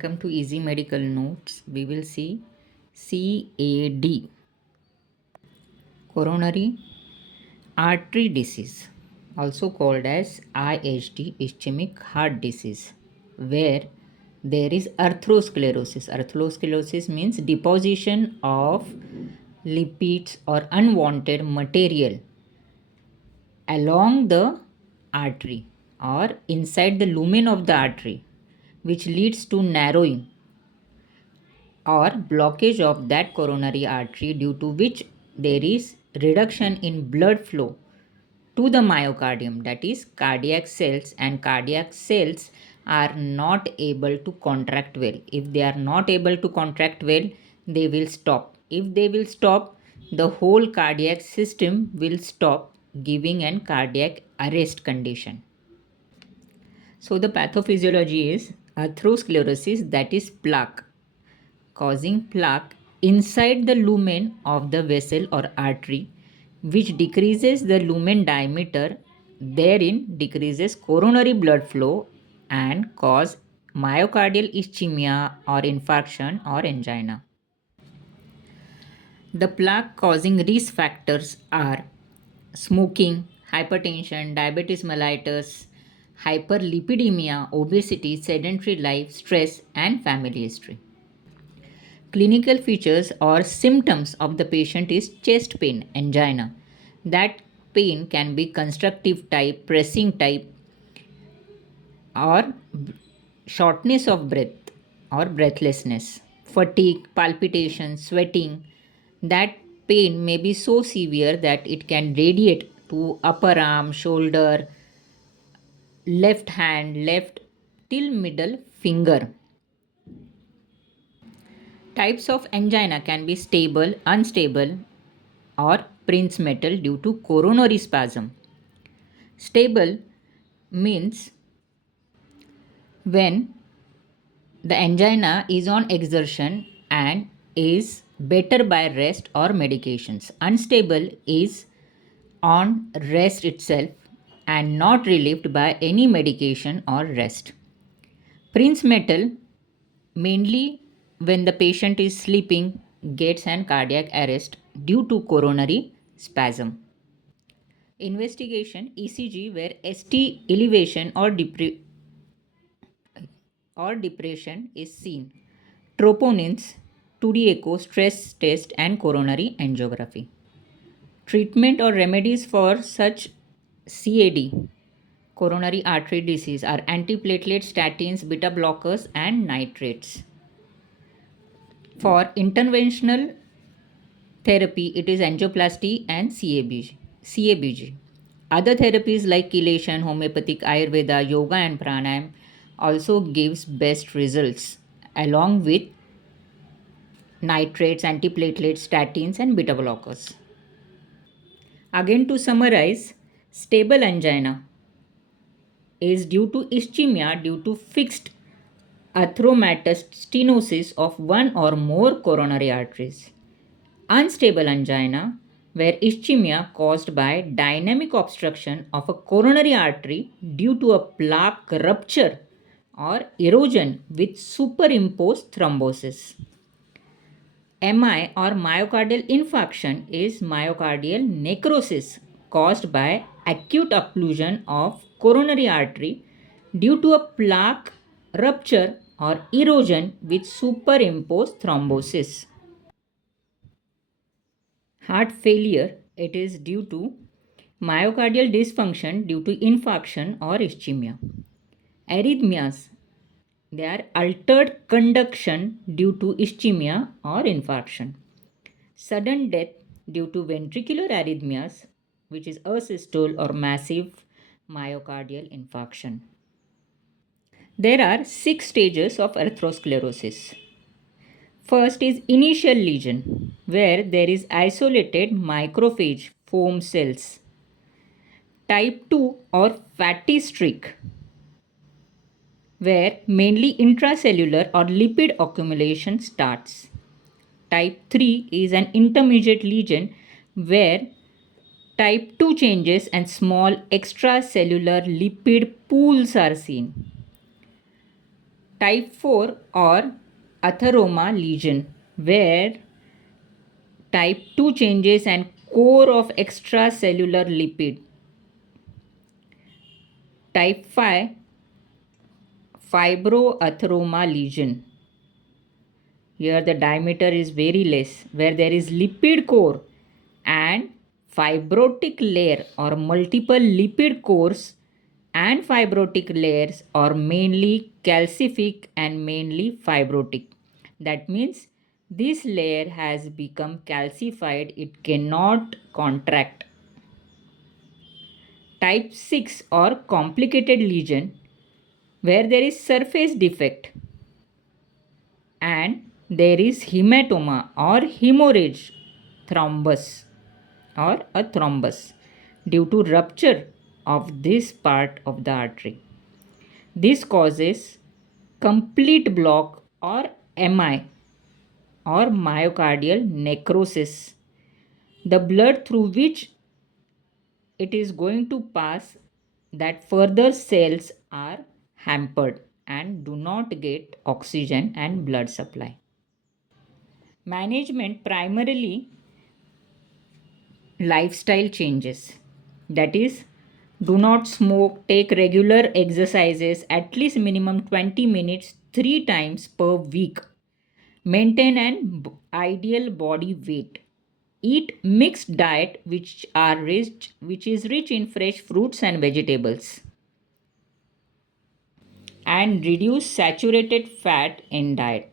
welcome to Easy Medical Notes. We will see CAD, coronary artery disease, also called as IHD, ischemic heart disease, where there is atherosclerosis. Atherosclerosis means deposition of lipids or unwanted material along the artery or inside the lumen of the artery, which leads to narrowing or blockage of that coronary artery, due to which there is reduction in blood flow to the myocardium, that is cardiac cells, and cardiac cells are not able to contract well. If they are not able to contract well, they will stop. If they will stop, the whole cardiac system will stop, giving an cardiac arrest condition. So the pathophysiology is atherosclerosis, that is plaque, causing plaque inside the lumen of the vessel or artery, which decreases the lumen diameter, therein decreases coronary blood flow and cause myocardial ischemia or infarction or angina. The plaque causing risk factors are smoking, hypertension, diabetes mellitus, hyperlipidemia, obesity, sedentary life, stress, and family history. Clinical features or symptoms of the patient is chest pain, angina. That pain can be constrictive type, pressing type, or shortness of breath or breathlessness, fatigue, palpitation, sweating. That pain may be so severe that it can radiate to upper arm, shoulder, left hand, left till middle finger. Types of angina can be stable, unstable, or Prince metal due to coronary spasm. Stable means when the angina is on exertion and is better by rest or medications. Unstable is on rest itself and not relieved by any medication or rest. Prince metal, mainly when the patient is sleeping, gets an cardiac arrest due to coronary spasm. Investigation ECG, where ST elevation or depression is seen. Troponins, 2D echo, stress test, and coronary angiography. Treatment or remedies for such CAD, coronary artery disease, are antiplatelet, statins, beta blockers, and nitrates. For interventional therapy, it is angioplasty and CABG. Other therapies like chelation, homeopathic, Ayurveda, yoga, and pranayam also gives best results, along with nitrates, antiplatelets, statins, and beta blockers. Again, to summarize, stable angina is due to ischemia due to fixed atheromatous stenosis of one or more coronary arteries. Unstable angina, where ischemia caused by dynamic obstruction of a coronary artery due to a plaque rupture or erosion with superimposed thrombosis. MI or myocardial infarction is myocardial necrosis caused by acute occlusion of coronary artery due to a plaque rupture or erosion with superimposed thrombosis. Heart failure, it is due to myocardial dysfunction due to infarction or ischemia. Arrhythmias, they are altered conduction due to ischemia or infarction. Sudden death due to ventricular arrhythmias, which is asystole or massive myocardial infarction. There are 6 stages of atherosclerosis. First is initial lesion, where there is isolated macrophage foam cells. Type 2 or fatty streak, where mainly intracellular or lipid accumulation starts. Type 3 is an intermediate lesion, where type 2 changes and small extracellular lipid pools are seen. Type 4 or atheroma lesion, where type 2 changes and core of extracellular lipid. Type 5 fibroatheroma lesion. Here the diameter is very less, where there is lipid core and fibrotic layer or multiple lipid cores and fibrotic layers are mainly calcific and mainly fibrotic. That means this layer has become calcified, it cannot contract. Type 6 or complicated lesion, where there is surface defect and there is hematoma or hemorrhage, thrombus or a thrombus due to rupture of this part of the artery. This causes complete block or MI or myocardial necrosis. The blood through which it is going to pass, that further cells are hampered and do not get oxygen and blood supply. Management primarily lifestyle changes. That is, do not smoke, take regular exercises at least minimum 20 minutes 3 times per week. Maintain an ideal body weight. Eat mixed diet which is rich in fresh fruits and vegetables. And reduce saturated fat in diet.